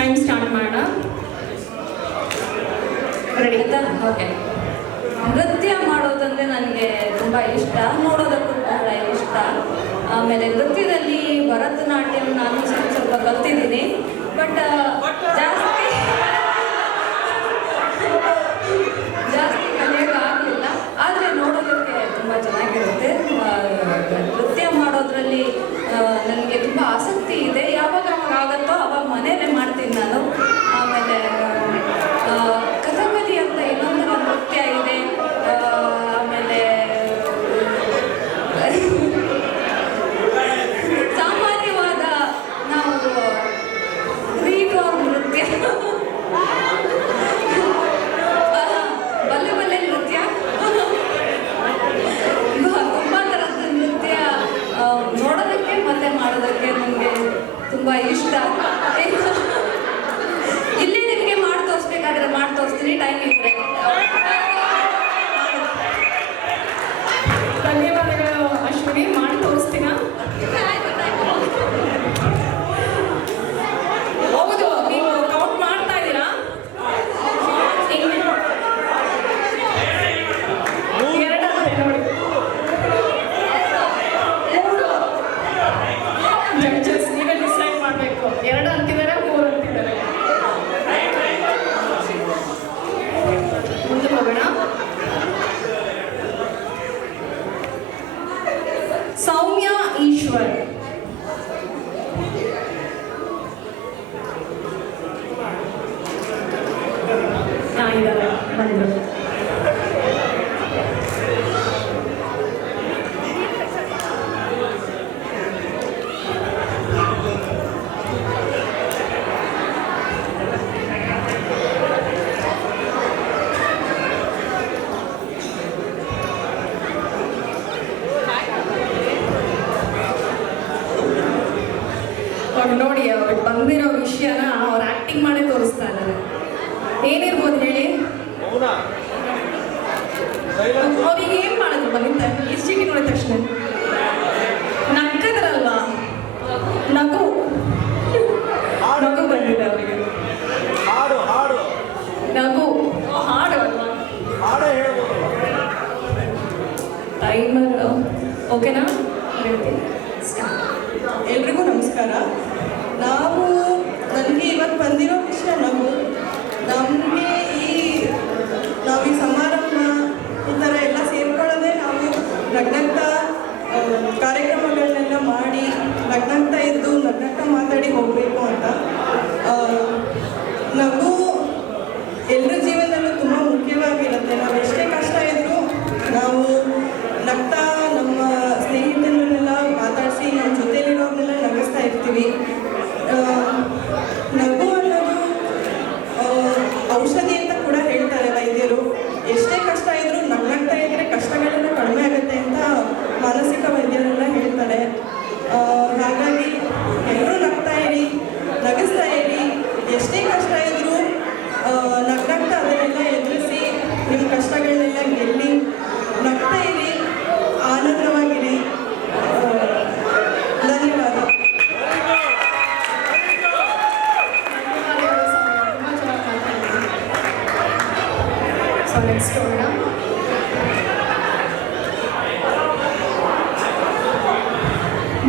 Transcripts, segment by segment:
Time start ಮಾಡೋಣ. Ready ಆಯ್ತಾ? Okay. ನೃತ್ಯ ಮಾಡೋದಂದರೆ ನನಗೆ ತುಂಬ ಇಷ್ಟ, ನೋಡೋದಕ್ಕೂ ಬಹಳ ಇಷ್ಟ. ಆಮೇಲೆ ನೃತ್ಯದಲ್ಲಿ ಭರತನಾಟ್ಯಂ ನಾನು ಸ್ವಲ್ಪ ಕಲ್ತಿದ್ದೀನಿ, ಬಟ್ ಜಾಸ್ತಿ ಕಲಿಯೋಕ್ಕಾಗಲಿಲ್ಲ. ಆದರೆ ನೋಡೋದಕ್ಕೆ ತುಂಬ ಚೆನ್ನಾಗಿರುತ್ತೆ. ನೃತ್ಯ ಮಾಡೋದ್ರಲ್ಲಿ ನನಗೆ ತುಂಬ ಆಸಕ್ತಿ ಇದೆ. ಯಾವಾಗ ಆಗುತ್ತೋ ಅವಾಗ ಮನೆಯಲ್ಲೇ ಮಾಡ್ತೀನಿ ನಾನು. ಆಮೇಲೆ ಕಥಕಲಿ ಅಂತ ಇನ್ನೊಂದು ನೃತ್ಯ ಇದೆ. ಆಮೇಲೆ ಸಾಮಾನ್ಯವಾದ ನಾವು ಫ್ರೀ ಫಾರ್ಮ್ ನೃತ್ಯ, ಬಲ್ಲೆ ಬಲ್ಲೆ ನೃತ್ಯ, ತುಂಬ ಥರದ ನೃತ್ಯ ನೋಡೋದಕ್ಕೆ ಮತ್ತೆ ಮಾಡೋದಕ್ಕೆ ನನಗೆ ತುಂಬ ಇಷ್ಟ. ಇಲ್ಲಿ ನಿಮಗೆ ಮಾಡಿ ತೋರಿಸ್ಬೇಕಾದ್ರೆ ಮಾಡಿ ತೋರಿಸ್ತೀನಿ, ಟೈಮ್ ಇದ್ರೆ. ಧನ್ಯವಾದಗಳು ಅಶ್ವಿನಿ, ಮಾಡಿ ತೋರಿಸ್ತೀನಾ? ಹೌದು, ನೀವು ಕೌಂಟ್ ಮಾಡ್ತಾ ಇದ್ದೀರಾ? ಜಡ್ಜಸ್ ನೀವೇ ಡಿಸೈಡ್ ಮಾಡಬೇಕು. 2 ಅಂತಿದ್ದಾರೆ, 3 ಅಂತಿದ್ದಾರೆ. ಮುಂದೆ ಹೋಗೋಣ. ಸೌಮ್ಯ ಈಶ್ವರ್, ಇದ್ದಾರೆ, ಬಂದರು. ನೋಡಿ, ಅವ್ರು ಬಂದಿರೋ ವಿಷಯನ ಅವ್ರು ಆಕ್ಟಿಂಗ್ ಮಾಡೇ ತೋರಿಸ್ತಾ ಇದ್ದಾರೆ. ಏನಿರ್ಬೋದು ಹೇಳಿ? ಅವ್ರಿಗೆ ಏನ್ ಮಾಡಿದ್ರು? ಬಂದಿದ್ದ ಇಷ್ಟಿಗೆ ನೋಡಿದ ತಕ್ಷಣ ನಕ್ಕದ್ರಲ್ವಾ? ನಗು ನಗು ಬಂದಿದೆ ಅವರಿಗೆ. ನಗು ಹಾಡು ಅಲ್ವಾ? ಟೈಮರ್ ಓಕೆನಾ? ಎಲ್ರಿಗೂ ನಮಸ್ಕಾರ. ನನಗೆ ಇವತ್ತು ಬಂದಿರೋ ವಿಷಯ ನಮಗೆ ನಾವು ಈ ಸಮಾರಂಭ ಈ ಥರ ಎಲ್ಲ ಸೇರ್ಕೊಳ್ಳೋದೇ ನಾವು ನಗ್ನಗ್ತಾ ಕಾರ್ಯಕ್ರಮಗಳನ್ನೆಲ್ಲ ಮಾಡಿ ನಗ್ನಗ್ತಾ ಇದ್ದು ನಗ್ನಗ್ತಾ ಮಾತಾಡಿ ಹೋಗಬೇಕು ಅಂತ. ನಗು ಎಲ್ಲರ ಜೀವನದಲ್ಲೂ ತುಂಬ ಮುಖ್ಯವಾಗಿರುತ್ತೆ. ನಾವು ಎಷ್ಟೇ ಕಷ್ಟ ಇದ್ದರೂ ನಾವು ನಗ್ತಾ ನಮ್ಮ ಸ್ನೇಹಿತರನ್ನೆಲ್ಲ ಮಾತಾಡಿಸಿ ನಮ್ಮ ಜೊತೆಲಿರೋರ್ನೆಲ್ಲ ನಗಿಸ್ತಾ ಇರ್ತೀವಿ. ನಗು ಅನ್ನೋದು ಔಷಧಿ ಅಂತ ಕೂಡ ಹೇಳ್ತಾರೆ ವೈದ್ಯರು. ಎಷ್ಟೇ ಕಷ್ಟ ಇದ್ದರೂ ನಗ್ನಗ್ತಾ ಇದ್ದರೆ ಕಷ್ಟಗಳೆಲ್ಲ ಕಡಿಮೆ ಆಗುತ್ತೆ ಅಂತ ಮಾನಸಿಕ ವೈದ್ಯರೆಲ್ಲ ಹೇಳ್ತಾರೆ. ಹಾಗಾಗಿ ಎಲ್ಲರೂ ನಗ್ತಾ ಇರಿ, ನಗಿಸ್ತಾ ಇರಿ. ಎಷ್ಟೇ ಕಷ್ಟ ಇದ್ದರೂ ನಗ್ನಗ್ತಾ ಅದನ್ನೆಲ್ಲ ಎದುರಿಸಿ ನಿಮ್ಮ ಕಷ್ಟಗಳನ್ನೆಲ್ಲ ಗೆಲ್ಲಿ ನಗ್ತಾ ಇರಿ, ಆನಂದವಾಗಿರಿ. ಧನ್ಯವಾದ. ನೆಕ್ಸ್ಟ್ ಹೋಗೋಣ.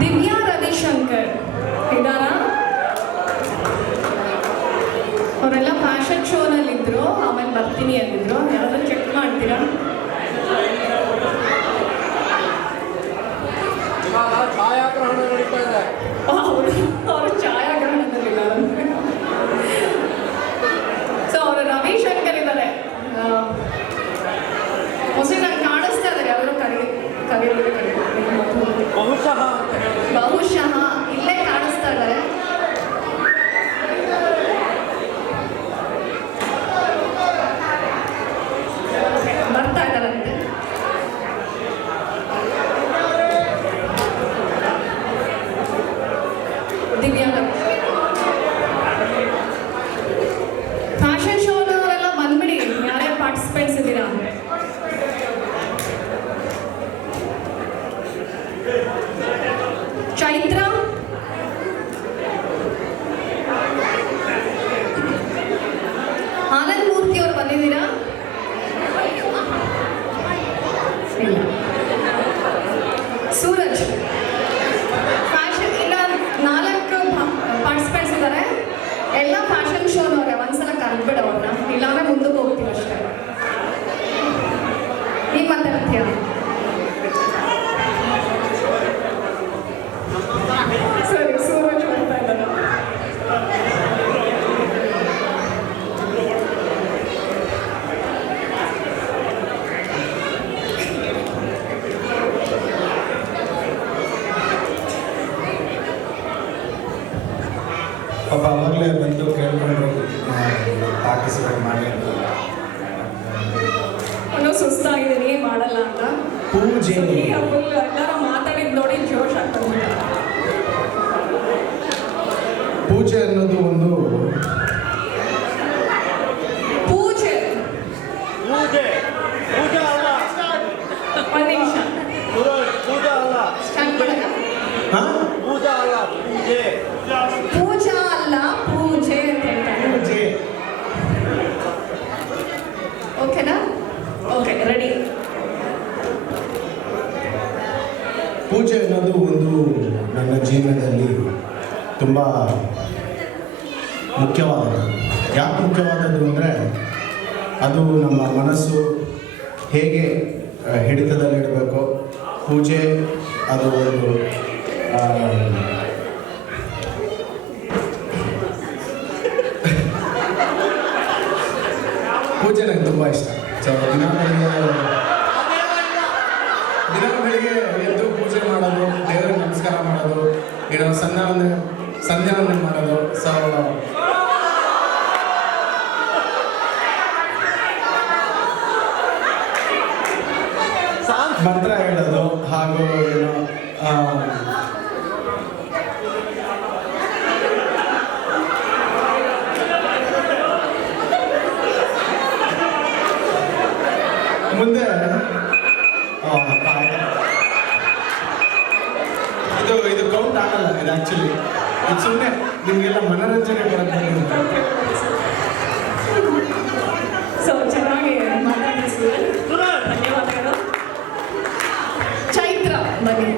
ದಿವ್ಯಾ ರವಿಶಂಕರ್ ಇದ್ದಾರಾ? ಅವರೆಲ್ಲ ಫ್ಯಾಷನ್ ಶೋನಲ್ಲಿದ್ದರು, ಆಮೇಲೆ ಬರ್ತೀನಿ ಅಂದಿದ್ರು. ಯಾರಾದ್ರೂ ಚೆಕ್ ಮಾಡ್ತೀರಾ? ಅವರು ಛಾಯಾಗ್ರಹಣದಲ್ಲಿದ್ದಾರೆ. ಸೊ ಅವರು ರವಿಶಂಕರ್ ಇದ್ದಾರೆ. ಪಾಪ ಅವಾಗಲೇ ಬಂದು ಕೇಳ್ಕೊಂಡ್ರು ಪಾರ್ಟಿಸಿಪೇಟ್ ಮಾಡಿ ಅಂತ. ಅನ್ನೋ ಸುಸ್ತಾಗಿದ್ದೀನಿ ಮಾಡಲ್ಲ ಅಂತ. ಪೂಜೆ ಈಗ ಫುಲ್ ಎಲ್ಲರೂ ಮಾತಾಡಿದ್ ನೋಡಿ ಜೋಶ್ ಆಗ್ತದೆ. ಪೂಜೆ ಅನ್ನೋದು ಒಂದು ಪೂಜೆ ಪೂಜೆ ಪೂಜೆ ಅಲ್ಲ, ಒಂದ್ ನಿಮಿಷ ಪೂಜೆ ಅಲ್ಲ, ಸ್ಟಾರ್ಟ್ ಮಾಡೋಣ. ಹಾಂ ಪೂಜೆ ಅಲ್ಲ, ಪೂಜೆ. ಪೂಜಾ ಅಲ್ಲ ಪೂಜೆ ಅಂತ ಹೇಳ್ತಾರೆ. ಪೂಜೆ ಓಕೆನಾ? Okay, ready. ಪೂಜೆ ಅನ್ನೋದು ಒಂದು ನನ್ನ ಜೀವನದಲ್ಲಿ ತುಂಬ ಮುಖ್ಯವಾದದ್ದು. ಯಾಕೆ ಮುಖ್ಯವಾದದ್ದು ಅಂದರೆ ಅದು ನಮ್ಮ ಮನಸ್ಸು ಹೇಗೆ ಹಿಡಿತದಲ್ಲಿಡಬೇಕು. ಪೂಜೆ ಅದು ಒಂದು ಪೂಜೆ ನನಗೆ ತುಂಬ ಇಷ್ಟ. ಸೊ ದಿನ ಬೆಳಿಗ್ಗೆ ಎದ್ದು ಪೂಜೆ ಮಾಡೋದು, ದೇವರಿಗೆ ನಮಸ್ಕಾರ ಮಾಡೋದು, ಏನೋ ಸಂಧ್ಯಾವಂದನೆ ಮಾಡೋದು, ಸೊ ಮಂತ್ರ ಹೇಳೋದು, ಹಾಗೂ ಏನೋ ಮುಂದೆ ಇದು ಕೌಂಟ್ ಆಗಲ್ಲ. ಇದು ಆ್ಯಕ್ಚುಲಿ ಇದು ಸುಮ್ಮನೆ ನಿಮಗೆಲ್ಲ ಮನೋರಂಜನೆ ಕೊಡೋಕ್ಕೆ. ಸೊ ಚೆನ್ನಾಗಿ ಮಾತಾಡಿಸಿದ್ರೆ ಧನ್ಯವಾದಗಳು. ಚೈತ್ರ ಬನ್ನಿ.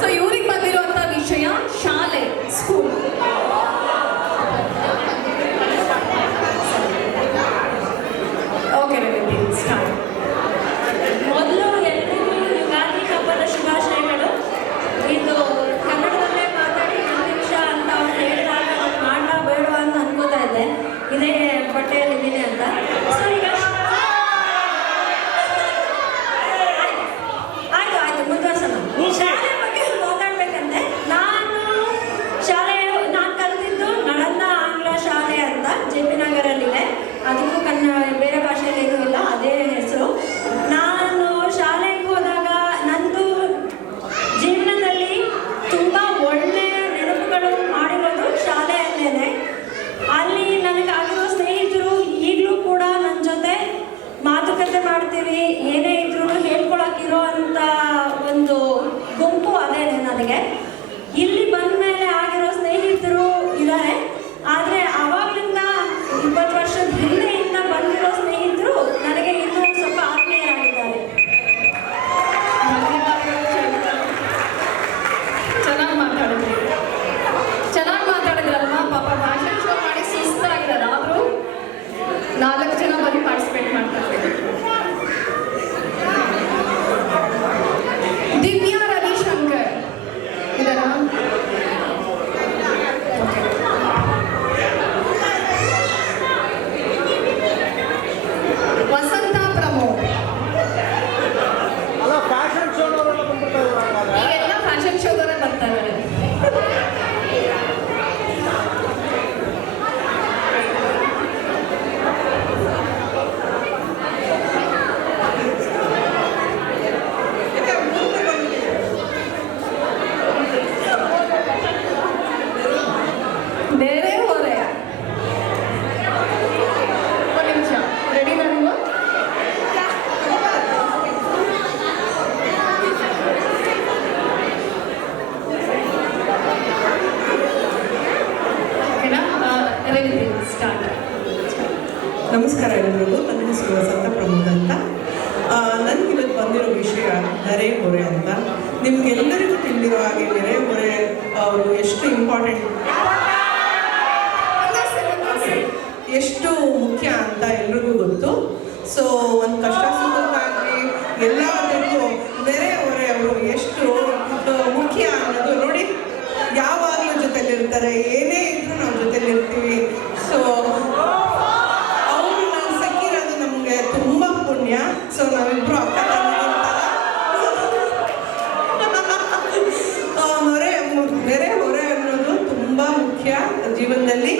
ಸೊ ಇವ್ರಿಗೆ ಬಂದಿರುವಂತ ವಿಷಯ ಶಾಲೆ, ಸ್ಕೂಲ್. Okay, ready, start. ಮೊದಲು ಎಲ್ಲರಿಗೂ ಯುಗಾದಿ ಹಬ್ಬದ ಶುಭಾಶಯಗಳು. ಇದು ಕನ್ನಡದಲ್ಲೇ ಮಾತಾಡಿ 1 ನಿಮಿಷ ಅಂತ ಅವ್ರು ಹೇಳಿದಾಗ ನಾನು ಮಾಡಲಾ ಬೇಡವಾ ಅಂತ ಅನ್ಕೋತಾ ಇದ್ದೆ. ಇದೇ ಬಟ್ಟೆಯಲ್ಲಿದ್ದೀನಿ ಅಂತ. ಸೊ ಈಗ ಆಯ್ತು ಮುಂದುವರ್ಸೋಣ. ಶಾಲೆ ಬಗ್ಗೆ ಮಾತಾಡ್ಬೇಕಂದ್ರೆ ನಾನು ಕಲಿತಿದ್ದು ನಳಂದ ಆಂಗ್ಲ ಶಾಲೆ ಅಂತ JP ನಗರಲ್ಲಿದೆ. ಅದಕ್ಕೂ ಬೇರೆ ಭಾಷೆಯಲ್ಲಿ ಏನೂ ಇಲ್ಲ, ಅದೇ ಹೆಸರು. ನಾನು ಶಾಲೆಗೆ ಹೋದಾಗ ನಂದು ಜೀವನದಲ್ಲಿ ತುಂಬ ಒಳ್ಳೆಯ ನೆನಪುಗಳು ಮಾಡಿರೋದು ಶಾಲೆಯಲ್ಲೇನೆ. ಅಲ್ಲಿ ನನಗಾಗಿರೋ ಸ್ನೇಹಿತರು ಈಗಲೂ ಕೂಡ ನನ್ನ ಜೊತೆ ಮಾತುಕತೆ ಮಾಡ್ತೀವಿ. ಏನೇ ಇದ್ರೂ ಹೇಳ್ಕೊಳಕ್ಕಿರೋ ಅಂತ ಒಂದು ಗುಂಪು ಅದೇನೆ ನನಗೆ. ಇಲ್ಲಿ ಬಂದ ಮೇಲೆ ಆಗಿರೋ ಸ್ನೇಹಿತರು ಇದ್ದಾರೆ, ಆದರೆ ಆವಾಗಲಿಂದ 20 ವರ್ಷದ ಹಿಂದೆಯಿಂದ ಬಂದಿರೋ ಸ್ನೇಹಿತರು ನನಗೆ ಇನ್ನೂ ಸ್ವಲ್ಪ ಆತ್ಮೀಯರಾಗಿದ್ದಾರೆ. ಚೆನ್ನಾಗಿ ಮಾತಾಡಿದ್ರಲ್ವಾ? ಪಾಪ ಭಾಷಣ ಶೋ ಮಾಡಿ ಸುಸ್ತಾಗಿದ್ದಾರೆ, ಆದರೂ 4 ಜನ ಬರೀ ಪಾರ್ಟಿಸಿಪೇಟ್ ಮಾಡ್ತಾರೆ. ದಿವ್ಯಾ ರವಿಶಂಕರ್ ಇದರ ವಸಂತ ಪ್ರಮೋದ್. ಅಲ್ಲ, ಫ್ಯಾಷನ್ ಶೋನವರೆಲ್ಲ ಬಂದ್ಬಿಡ್ತಾ ಇದ್ದಾರೆ. ಈಗೆಲ್ಲ ಫ್ಯಾಷನ್ ಶೋದವರೇ ಬರ್ತಾ ಇದ್ದಾರೆ. ಬೇರೆ ಹೋರೆ. ಒಂದು ನಿಮಿಷ, ರೆಡಿ ನೀವು? ಓಕೆನಾ? Ready, start. ನಮಸ್ಕಾರ ಎಲ್ಲರಿಗೂ. ನನ್ನ ಹೆಸರು ವಸಂತ ಪ್ರಮೋದ್ ಅಂತ. ನನಗಿವತ್ತು ಬಂದಿರೋ ವಿಷಯ ನೆರೆಹೊರೆ ಅಂತ. ನಿಮಗೆಲ್ಲರಿಗೂ ತಿಳಿದಿರೋ ಹಾಗೆ ನೆರೆಹೊರೆ ಅವರು ಎಷ್ಟು ಇಂಪಾರ್ಟೆಂಟ್, ಎಷ್ಟು ಮುಖ್ಯ ಅಂತ ಎಲ್ರಿಗೂ ಗೊತ್ತು. ಸೊ ಒಂದು ಕಷ್ಟ ಸುಖಕ್ಕಾಗಲಿ ಎಲ್ಲದಕ್ಕೂ ಮುಖ್ಯ ಜೀವನದಲ್ಲಿ.